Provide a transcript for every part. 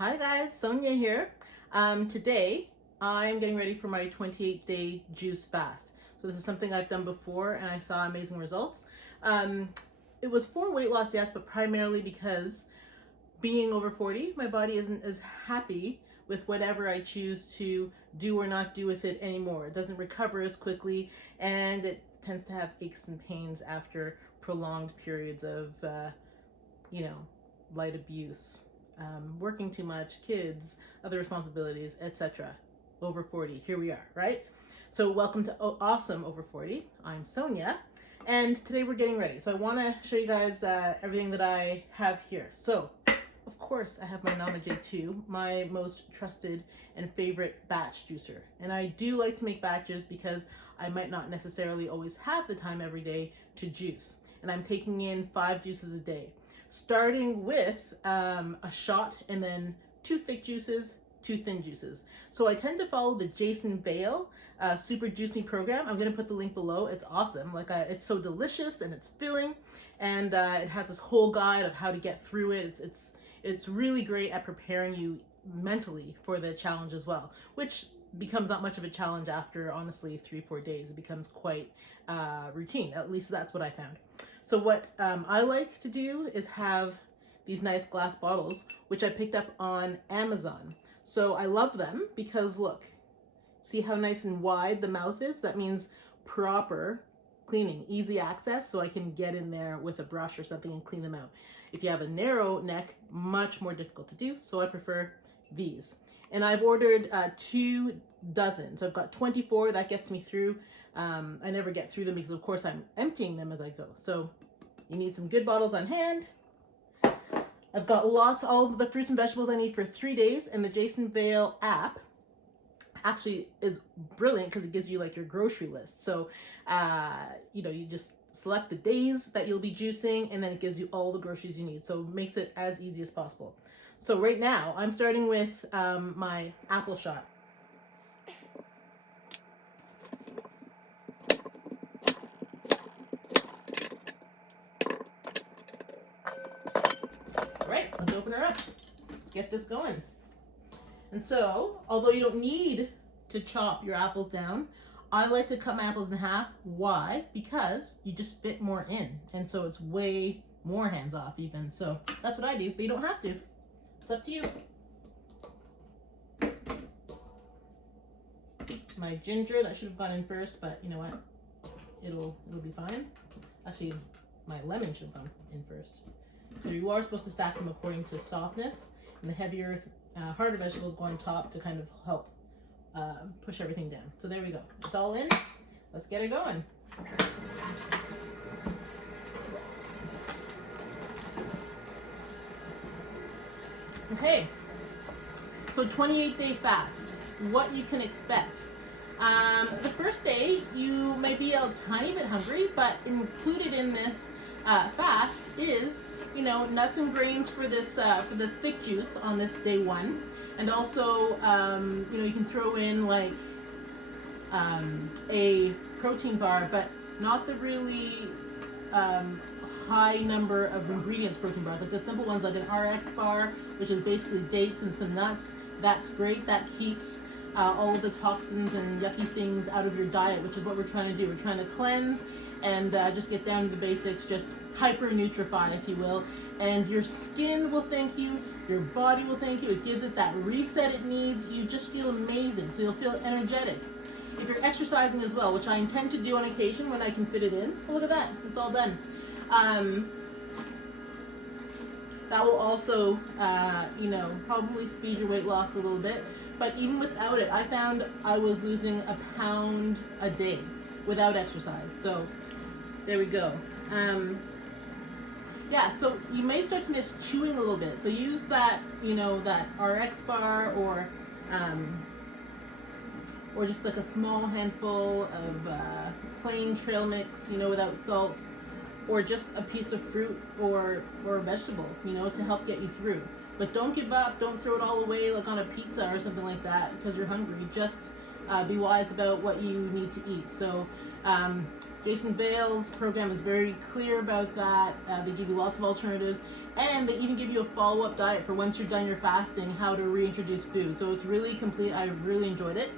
Hi guys, Sonia here. Today I'm getting ready for my 28-day juice fast. So this is something I've done before and I saw amazing results. It was for weight loss, yes, but primarily because being over 40, my body isn't as happy with whatever I choose to do or not do with it anymore. It doesn't recover as quickly and it tends to have aches and pains after prolonged periods of, light abuse. Working too much, kids, other responsibilities, etc. Over 40, here we are, right? So welcome to Awesome Over 40. I'm Sonia, and today we're getting ready. So I want to show you guys everything that I have here. So, of course, I have my Nana J2, my most trusted and favorite batch juicer. And I do like to make batches because I might not necessarily always have the time every day to juice. And I'm taking in 5 juices a day, starting with a shot and then 2 thick juices, 2 thin juices. So I tend to follow the Jason Vale Super Juice Me program. I'm gonna put the link below. It's awesome. It's so delicious and it's filling, and it has this whole guide of how to get through it. It's really great at preparing you mentally for the challenge as well, which becomes not much of a challenge after honestly 3-4 days. It becomes quite routine. At least that's what I found. So what I like to do is have these nice glass bottles, which I picked up on Amazon. So I love them because look, see how nice and wide the mouth is? That means proper cleaning, easy access, so I can get in there with a brush or something and clean them out. If you have a narrow neck, much more difficult to do, so I prefer these. And I've ordered 2 dozen, so I've got 24. That gets me through. I never get through them because of course I'm emptying them as I go. So you need some good bottles on hand. I've got all of the fruits and vegetables I need for 3 days, and the Jason Vale app actually is brilliant because it gives you like your grocery list. So you just select the days that you'll be juicing, and then it gives you all the groceries you need. So it makes it as easy as possible. So right now I'm starting with my apple shot. All right, let's open her up. Let's get this going. And so, although you don't need to chop your apples down, I like to cut my apples in half. Why? Because you just fit more in. And so it's way more hands off even. So that's what I do, but you don't have to. It's up to you. My ginger, that should have gone in first, but you know what? It'll be fine. Actually, my lemon should have gone in first. So you are supposed to stack them according to softness, and the heavier, harder vegetables go on top to kind of help push everything down. So there we go. It's all in. Let's get it going. Okay. So 28-day fast. What you can expect. The first day, you may be a tiny bit hungry, but included in this fast is, nuts and grains for this for the thick juice on this day 1, and also you can throw in like a protein bar, but not the really high number of ingredients protein bars, like the simple ones like an RX bar, which is basically dates and some nuts. That's great. That keeps all of the toxins and yucky things out of your diet, which is what we're trying to do. We're trying to cleanse and just get down to the basics, just hyper nutrify, if you will, and your skin will thank you, your body will thank you. It gives it that reset it needs. You just feel amazing, so you'll feel energetic. If you're exercising as well, which I intend to do on occasion when I can fit it in, well, look at that, it's all done. That will also probably speed your weight loss a little bit, but even without it, I found I was losing a pound a day without exercise. So there we go. So you may start to miss chewing a little bit. So use that, that RX bar or just like a small handful of plain trail mix, without salt, or just a piece of fruit or a vegetable, to help get you through. But don't give up. Don't throw it all away like on a pizza or something like that because you're hungry. Just be wise about what you need to eat. So Jason Vale's program is very clear about that. They give you lots of alternatives, And they even give you a follow-up diet for once you're done your fasting, how to reintroduce food. So it's really complete. I've really enjoyed it.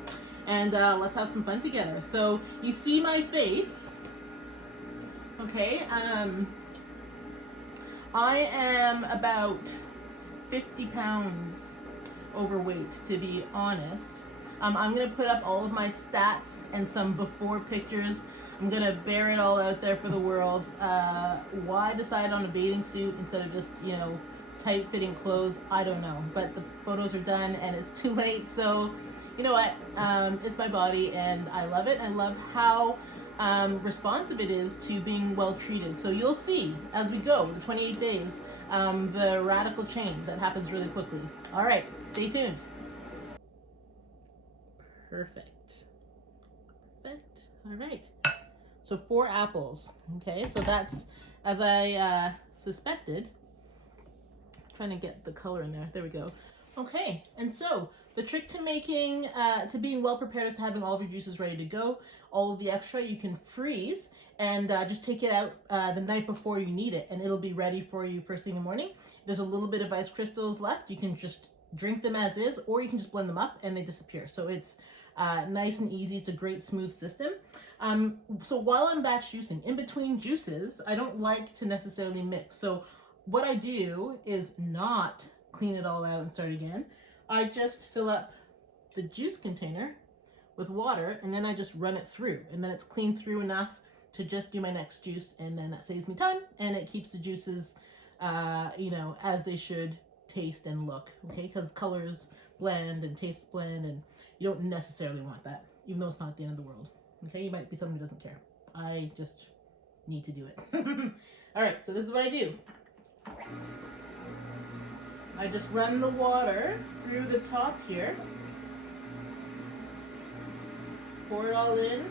And let's have some fun together. So you see my face. Okay. I am about 50 pounds overweight, to be honest. I'm going to put up all of my stats and some before pictures. I'm going to bear it all out there for the world. Why decide on a bathing suit instead of just, you know, tight-fitting clothes? I don't know. But the photos are done and it's too late. So, you know what? It's my body and I love it. I love how responsive it is to being well treated. So you'll see as we go, the 28 days, the radical change that happens really quickly. All right, stay tuned. Perfect. All right. So 4 apples. Okay, so that's as I suspected. Trying to get the color in there. There we go. Okay, and so the trick to making, to being well prepared is to having all of your juices ready to go. All of the extra you can freeze and just take it out the night before you need it, and it'll be ready for you first thing in the morning. If there's a little bit of ice crystals left, you can just drink them as is, or you can just blend them up and they disappear. So it's nice and easy. It's a great smooth system. So while I'm batch juicing, in between juices, I don't like to necessarily mix. So what I do is not clean it all out and start again. I just fill up the juice container with water and then I just run it through, and then it's clean through enough to just do my next juice, and then that saves me time and it keeps the juices you know, as they should taste and look, okay? Because colors blend and tastes blend, and you don't necessarily want that, even though it's not the end of the world, okay? You might be someone who doesn't care. I just need to do it. All right, so this is what I do. I just run the water through the top here. Pour it all in.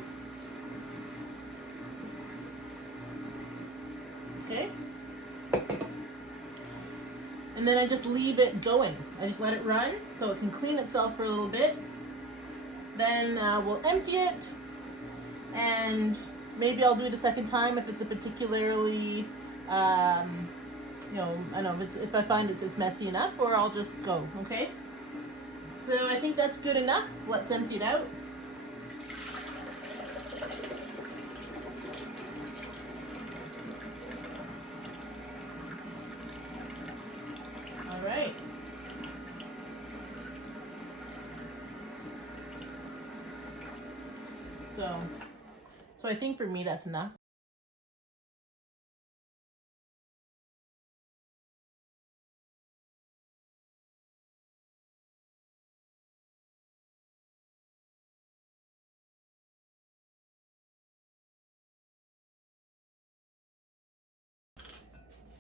Okay. And then I just leave it going. I just let it run so it can clean itself for a little bit. Then we'll empty it, and maybe I'll do it a second time if it's a particularly you know, I don't know if I find it's messy enough, or I'll just go, okay? So I think that's good enough. Let's empty it out. All right. So I think for me that's enough.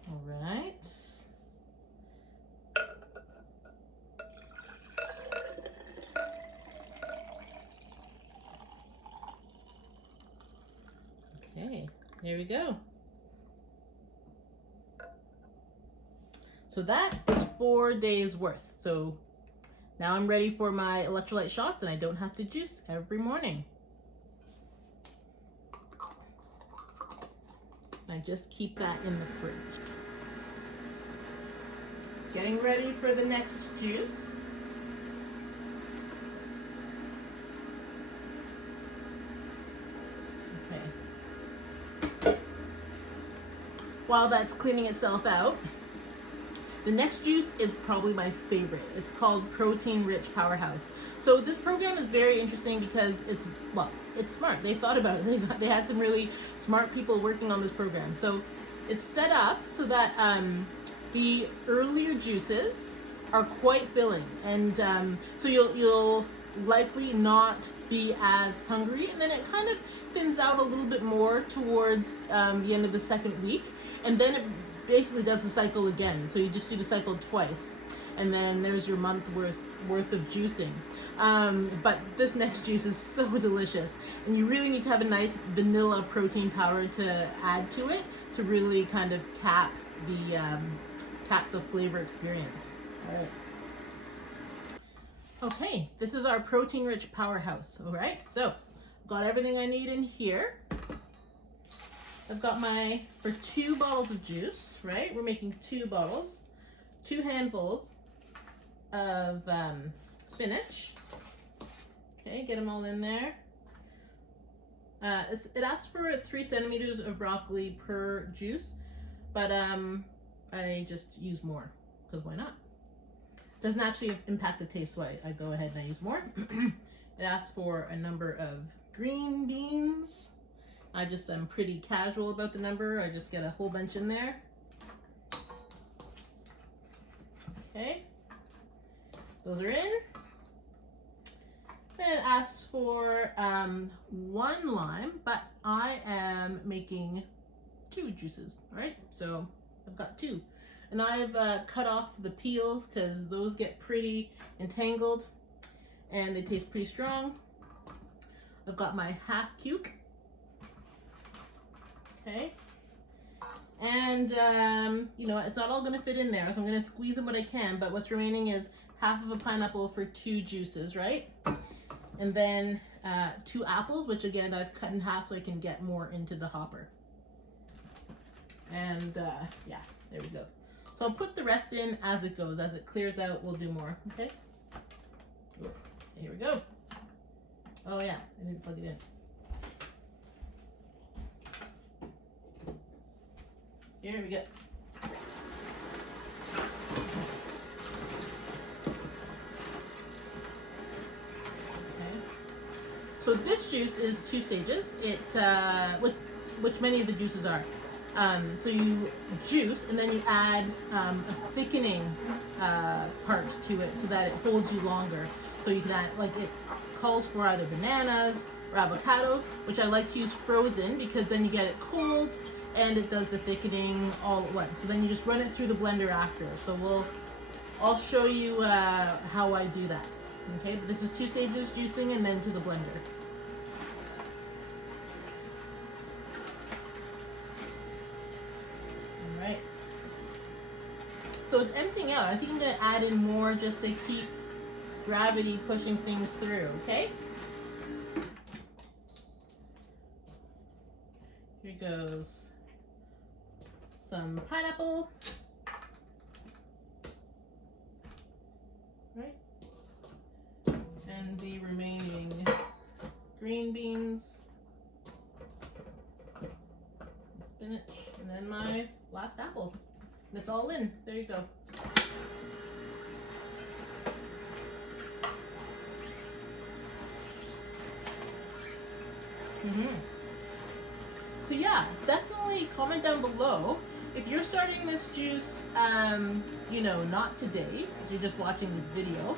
All right. Okay, here we go. So that is 4 days worth. So now I'm ready for my electrolyte shots, and I don't have to juice every morning. I just keep that in the fridge. Getting ready for the next juice. Okay. While that's cleaning itself out, the next juice is probably my favorite. It's called Protein Rich Powerhouse. So this program is very interesting because it's smart. They thought about it. They had some really smart people working on this program. So it's set up so that the earlier juices are quite filling, and so you'll likely not be as hungry, and then it kind of thins out a little bit more towards the end of the second week, and then it basically does the cycle again. So you just do the cycle twice, and then there's your month worth of juicing. But this next juice is so delicious, and you really need to have a nice vanilla protein powder to add to it to really kind of cap the flavor experience. All right. Okay, this is our protein rich powerhouse. All right, so got everything I need in here. I've got for 2 bottles of juice, right? We're making 2 bottles, 2 handfuls of spinach. Okay, get them all in there. It asks for 3 centimeters of broccoli per juice, but I just use more, because why not? Doesn't actually impact the taste, so I go ahead and I use more. It asks for a number of green beans. I'm pretty casual about the number. I just get a whole bunch in there. Okay, those are in. Then it asks for 1 lime, but I am making 2 juices, right? So I've got 2. And I've cut off the peels because those get pretty entangled and they taste pretty strong. I've got my half cuke. Okay. And, you know, it's not all going to fit in there, so I'm going to squeeze them what I can, but what's remaining is half of a pineapple for 2 juices, right? And then 2 apples, which again, I've cut in half so I can get more into the hopper. And, yeah, there we go. So I'll put the rest in as it goes. As it clears out, we'll do more, okay? Here we go. Oh yeah, I didn't plug it in. Here we go. Okay. So this juice is 2 stages. It's which many of the juices are. So you juice and then you add a thickening part to it so that it holds you longer. So you can add, like, it calls for either bananas or avocados, which I like to use frozen because then you get it cold and it does the thickening all at once. So then you just run it through the blender after. So I'll show you how I do that. Okay, but this is 2 stages, juicing and then to the blender. All right. So it's emptying out. I think I'm going to add in more just to keep gravity pushing things through, okay? Here goes some pineapple. Right? And the remaining green beans, spinach, and then my last apple. And it's all in. There you go. So yeah, definitely comment down below if you're starting this juice, you know, not today, because you're just watching this video.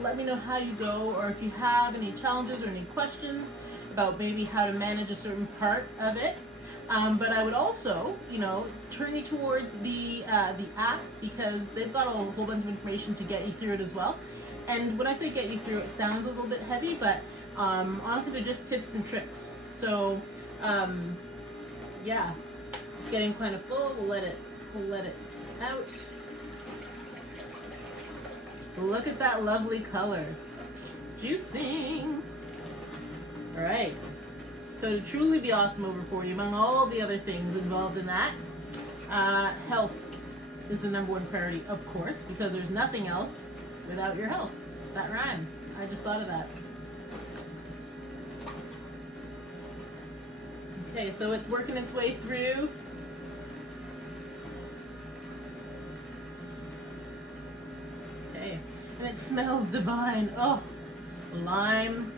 Let me know how you go, or if you have any challenges or any questions about maybe how to manage a certain part of it. But I would also, you know, turn you towards the app, because they've got a whole bunch of information to get you through it as well. And when I say get you through, it sounds a little bit heavy, but honestly, they're just tips and tricks. So, yeah, getting kind of full. We'll let it out. Look at that lovely color. Juicing. All right. So to truly be awesome over 40, among all the other things involved in that, health is the #1 priority, of course, because there's nothing else without your health. That rhymes. I just thought of that. Okay, so it's working its way through. Okay, and it smells divine. Oh, lime,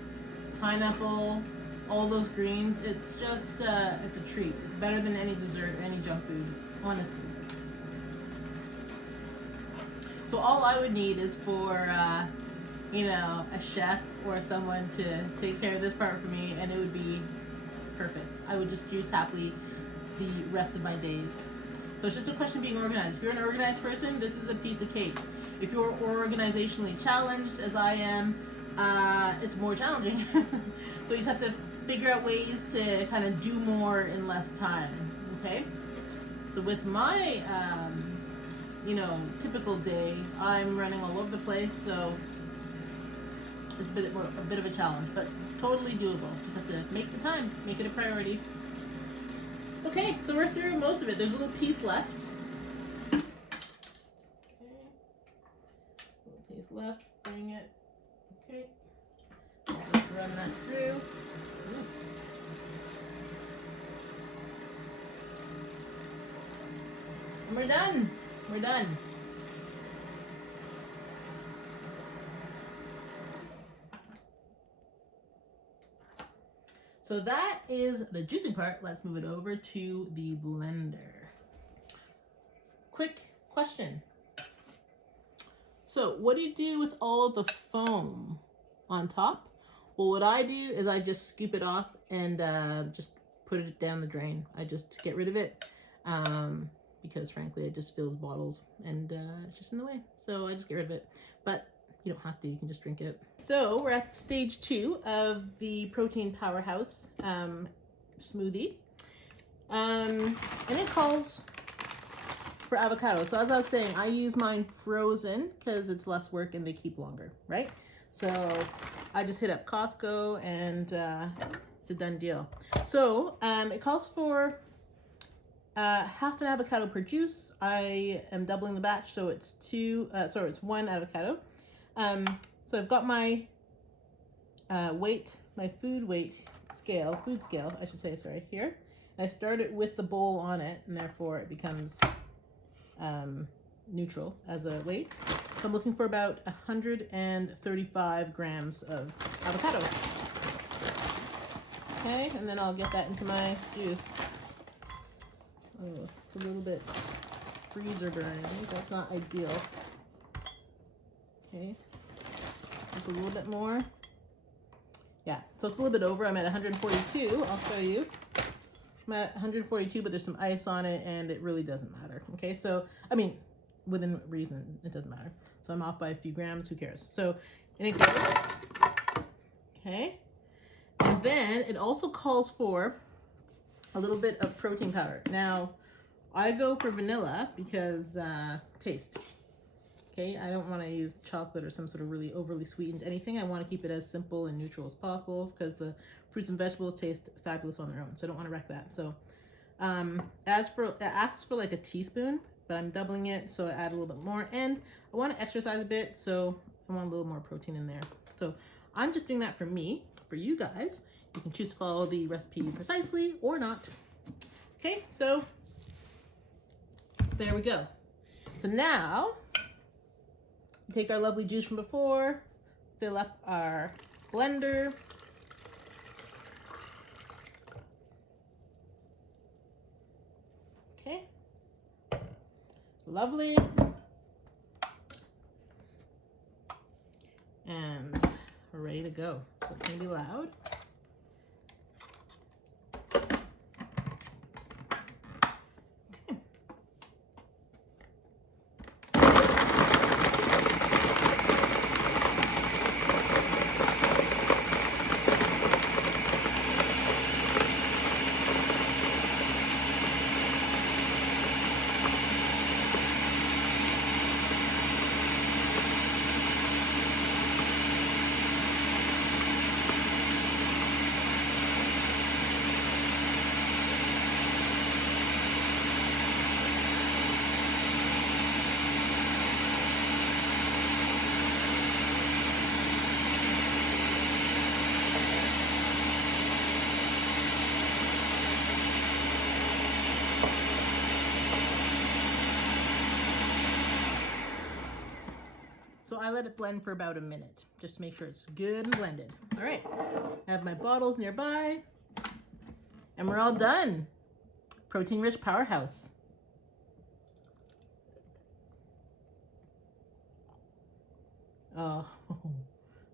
pineapple, all those greens. It's just, it's a treat. It's better than any dessert or any junk food, honestly. So all I would need is for, you know, a chef or someone to take care of this part for me, and it would be perfect. I would just juice happily the rest of my days. So it's just a question of being organized. If you're an organized person, this is a piece of cake. If you're organizationally challenged, as I am, it's more challenging. So you just have to figure out ways to kind of do more in less time, okay? So with my, you know, typical day, I'm running all over the place, so it's a bit of a challenge, but totally doable. Just have to make the time, make it a priority. Okay, so we're through most of it. There's a little piece left. Okay. Little piece left. Bring it. Okay. Just run that through. Ooh. And we're done. We're done. So that is the juicing part. Let's move it over to the blender. Quick question. So what do you do with all of the foam on top? Well, what I do is I just scoop it off and just put it down the drain. I just get rid of it because frankly it just fills bottles and it's just in the way. So I just get rid of it. But you don't have to, you can just drink it. So we're at stage 2 of the protein powerhouse smoothie. And it calls for avocado. So as I was saying, I use mine frozen because it's less work and they keep longer, right? So I just hit up Costco and it's a done deal. So it calls for half an avocado per juice. I am doubling the batch, so it's it's 1 avocado. So I've got my weight, my food scale, I should say, sorry, here. And I start it with the bowl on it, and therefore it becomes neutral as a weight. So I'm looking for about 135 grams of avocado. Okay, and then I'll get that into my juice. Oh, it's a little bit freezer burning. That's not ideal. Okay, just a little bit more. Yeah, so it's a little bit over. I'm at 142. I'll show you. I'm at 142, but there's some ice on it, and it really doesn't matter. Okay, so I mean, within reason, it doesn't matter. So I'm off by a few grams. Who cares? So in it goes. Okay, and then it also calls for a little bit of protein powder. Now, I go for vanilla because taste. Okay, I don't want to use chocolate or some sort of really overly sweetened anything. I want to keep it as simple and neutral as possible because the fruits and vegetables taste fabulous on their own. So I don't want to wreck that. So it asks for like a teaspoon, but I'm doubling it, so I add a little bit more. And I want to exercise a bit, so I want a little more protein in there. So I'm just doing that for me. For you guys, you can choose to follow the recipe precisely or not. Okay, so there we go. So now, take our lovely juice from before, fill up our blender. Okay, lovely. And we're ready to go. So it's gonna be loud. So I let it blend for about a minute, just to make sure it's good and blended. All right, I have my bottles nearby, and we're all done. Protein-rich powerhouse. Oh,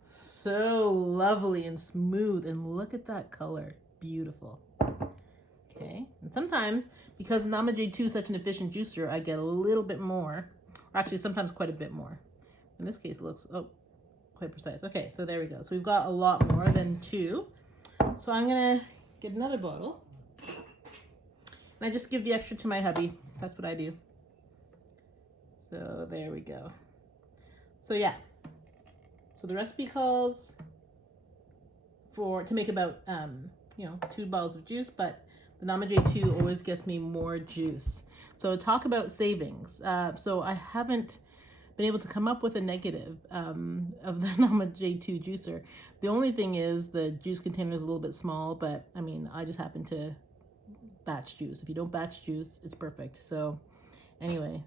so lovely and smooth, and look at that color, beautiful. Okay, and sometimes, because Namajay2 is such an efficient juicer, I get a little bit more, or actually sometimes quite a bit more. In this case, it looks quite precise. Okay, so there we go. So we've got a lot more than 2. So I'm gonna get another bottle, and I just give the extra to my hubby. That's what I do. So there we go. So yeah. So the recipe calls to make about 2 bottles of juice, but The Nama J2 always gets me more juice. So talk about savings. So I haven't been able to come up with a negative of the Nama J2 juicer. The only thing is the juice container is a little bit small, but I mean, I just happen to batch juice. If you don't batch juice, it's perfect. So anyway,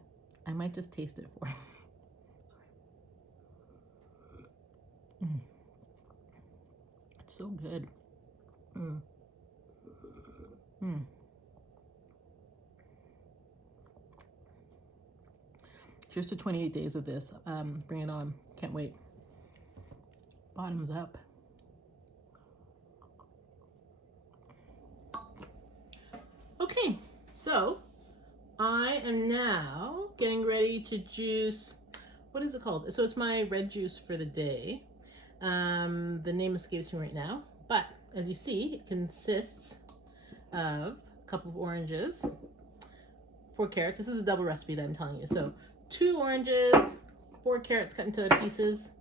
I might just taste it for you. It's so good. Here's to 28 days of this. Bring it on. Can't wait. Bottoms up. Okay, so I am now getting ready to juice. What is it called? So it's my red juice for the day. The name escapes me right now, but as you see, it consists of a couple of oranges, 4 carrots. This is a double recipe that I'm telling you. So 2 oranges, 4 carrots cut into pieces,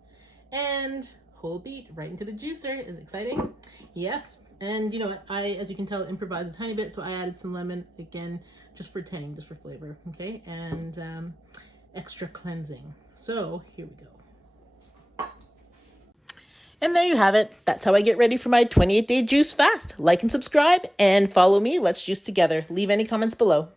and whole beet right into the juicer. Is it exciting? Yes. And you know what? As you can tell, improvised a tiny bit, so I added some lemon again, just for tang, just for flavor. Okay, and extra cleansing. So here we go. And there you have it. That's how I get ready for my 28-day juice fast. Like and subscribe and follow me. Let's juice together. Leave any comments below.